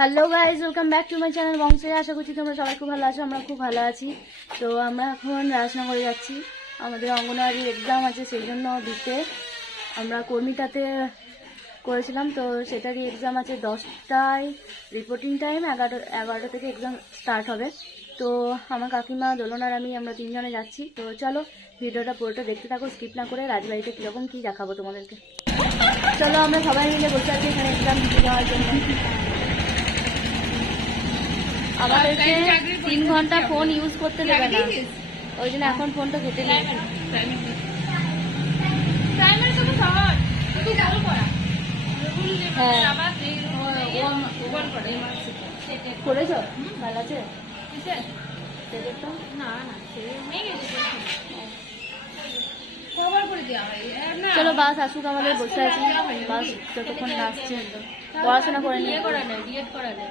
Hello guys welcome back to my channel বংশে আশা করছি তোমরা সবাই খুব ভালো আছো, আমরা খুব ভালো আছি। তো আমরা এখন রাজনগরে যাচ্ছি। আমাদের অঙ্গনওয়াড়ির এক্সাম আছে, সেই জন্য দিতে। আমরা কর্মীটাতে করেছিলাম, তো সেটারই এক্সাম আছে দশটায়। রিপোর্টিং টাইম এগারো, এগারোটা থেকে এক্সাম স্টার্ট হবে। তো আমার কাকিমা দোলনার আমি, আমরা তিনজনে যাচ্ছি। তো চলো, ভিডিওটা পুরোটা দেখতে থাকো স্কিপ না করে রাজবাড়িতে কীরকম কী দেখাবো তোমাদেরকে। চলো, আমরা সবাই মিলে বসে আছি এখানে এক্সাম দিতে যাওয়ার জন্য। আমাদেরকে তিন ঘণ্টা ফোন ইউজ করতে দেবে না। ওই জন্য এখন ফোনটা কেটে নিয়েছি করেছ? ভালো আছে? চলো বাস আসুক আমাদের বসে আছি। বাস যতক্ষণ আসছে পড়াশোনা করে নিয়ে করা নেই বিএড করা নেই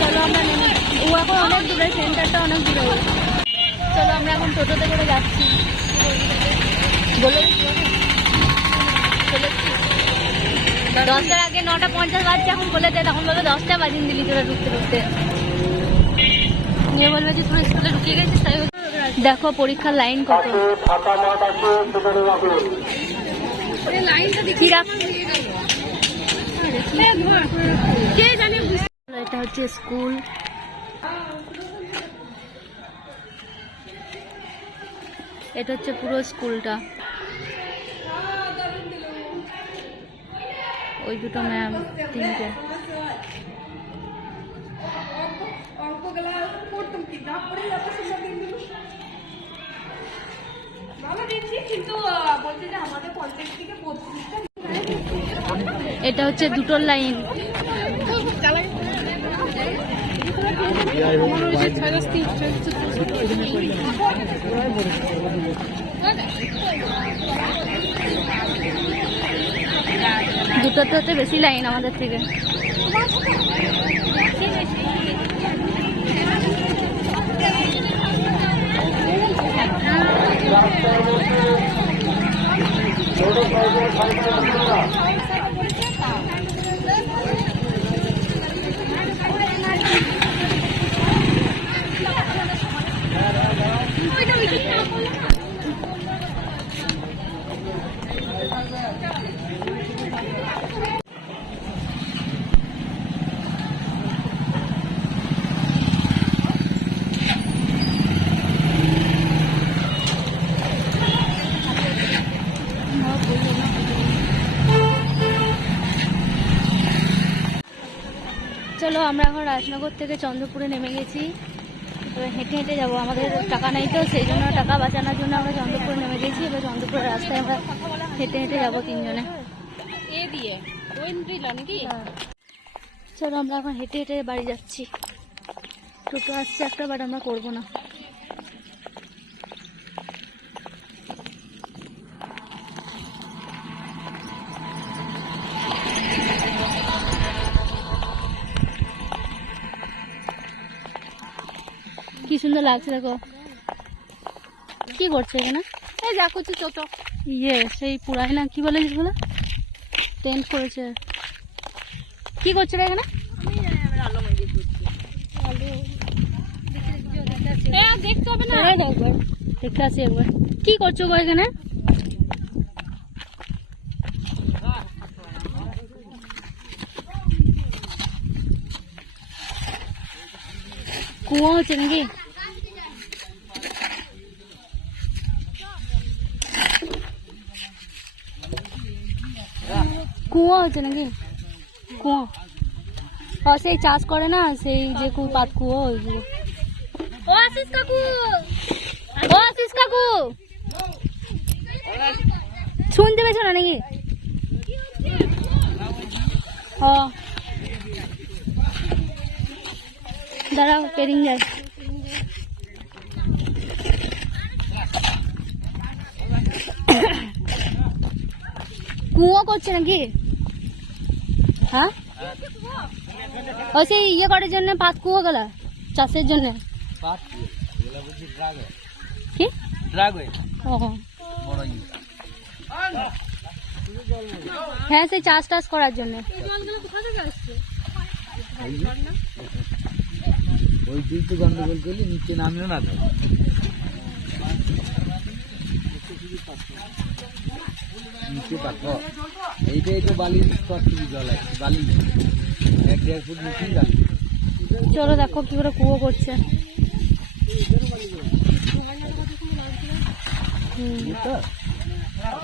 চলো আমরা নেমে ও এখন অনেক দূরে সেন্টারটা অনেক দূরে ওর। চলো আমরা এখন টোটোতে করে যাচ্ছি বলে দিচ্ছি ওকে? চলে এসছি। দশটার আগে নটা পঞ্চাশ বাজছে, এখন বলে দেয় তখন বলবে দশটা বাজিয়ে দিলি তোরা ঢুকতে ঢুকতে। নিয়ে বলবে যে তোরা স্কুলে ঢুকিয়ে গেছিস, তাই দেখো পরীক্ষার লাইন কত। এটা হচ্ছে স্কুল। এটা হচ্ছে পুরো স্কুলটা ওই দুটো ম্যাম তিনটে অঙ্কগুলা পড়তাম কি না পড়ে যাচ্ছে সব দিনগুলো ভালো দিচ্ছি কিন্তু আহ, বলছে যে আমাদের পঞ্চাশ থেকে বত্রিশটা এটা হচ্ছে দুটোর লাইন। হচ্ছে বেশি লাইন আমাদের থেকে। আমরা এখন রাজনগর থেকে চন্দ্রপুরে নেমে গেছি। এবার হেঁটে হেঁটে যাব। আমাদের টাকা নেই তো সেই জন্য টাকা বাঁচানোর জন্য আমরা চন্দ্রপুরে নেমে গেছি। এবার চন্দ্রপুরের রাস্তায় আমরা হেঁটে হেঁটে যাব তিনজনে। এ দিয়ে নাকি? চলো আমরা এখন হেঁটে হেঁটে বাড়ি যাচ্ছি। টোটো আসছে একটা বাট আমরা করব না। সুন্দর লাগছে দেখো। কি করছে এখানে? এই যা করছি টোটো ইয়ে সেই পুরাই না কি বলে বলে? টেন্ট করেছে। কি করছে রে এখানে? দেখতে হবে না। একবার দেখতে আসি একবার। কি করছ গো এখানে? কুয়ো হচ্ছে নাকি? কুয়ো হচ্ছে নাকি? কুয়ো। ও, সেই চাষ করে না, সেই যে কু পাট কুয়ো ওইগুলো। ও, আশিস কাকু! ও, আশিস কাকু! শুনতে গেছিল নাকি? ও। দাঁড়াও ট্রেনিং যায় কুয়ো করছে নাকি? হ্যাঁ? ওই সেই ইয়ে করার জন্য পাত কুয়ো গেলা চাষের জন্য। পাঁচ এগুলো বলছি ড্রাগন কি? ড্রাগন ও বড় ই হ্যাঁ সেই চাষ টাস করার জন্য। ওই তুই তো গন্ডগোল করলি নিচে নামলো না তো। নিচে পাথর এইটাই তো বালির থেকে জল আছে? বালি এক দেড় ফুট নিচেই বালি চলো দেখো কি করে কুয়ো করছে।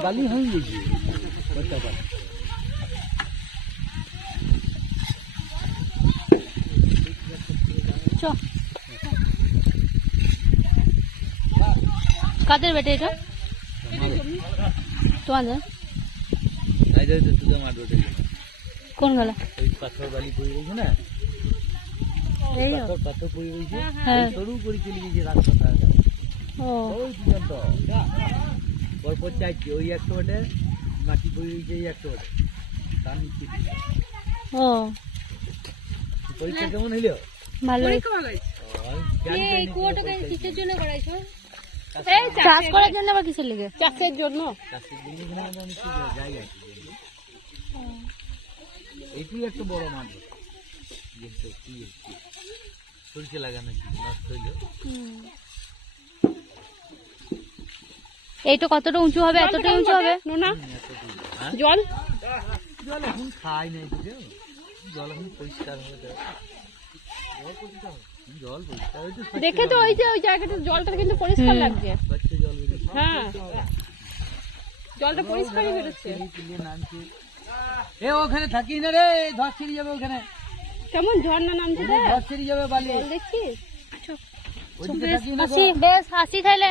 বালি হয়ে গেছে। করতে পারে চ। কাদের বেটে এটা? তোমাদের এই যে তুই মাঠ ওঠে কোন গলা? ওই পাথর বালি পড়ে গেছে না? এই পাথর পাথর পড়ে গেছে। হ্যাঁ। সরু করে চলে গেছে রাস্তাটা ও। ওই পর্যন্ত পরপর চাইছি ওই একটা ওটে মাটি পড়ে গেছে এই একটা ওটে তার নিচে। ও। পরীক্ষা কেমন হইল? ভালো। কিসের জন্য করাইছো? চাষ করার জন্য আবার কিসের লেগে? চাষের জন্য। এটি একটা বড় মাঠ। যেহেতু কি কি লাগানো নষ্ট হইল। এইটা কতটা উঁচু হবে? এতটা উঁচু হবে? না হ্যাঁ? জল? জল এখন খাই নাই জল এখন পরিষ্কার হয়ে যাবে। দেখে তো ওই যে ওই জায়গাটা জলটা কিন্তু পরিষ্কার লাগছে। স্বচ্ছ জল বেরোচ্ছে হ্যাঁ। জলটা পরিষ্কারই বেরোচ্ছে। এ ওখানে থাকি না রে ধর ছিড়ে যাবে ওখানে। কেমন ঝর্ণা নামছে রে? ধর ছিড়ে যাবে বালি। দেখছিস ওইদিকে থাকি হাসি বেশ হাসি তাইলে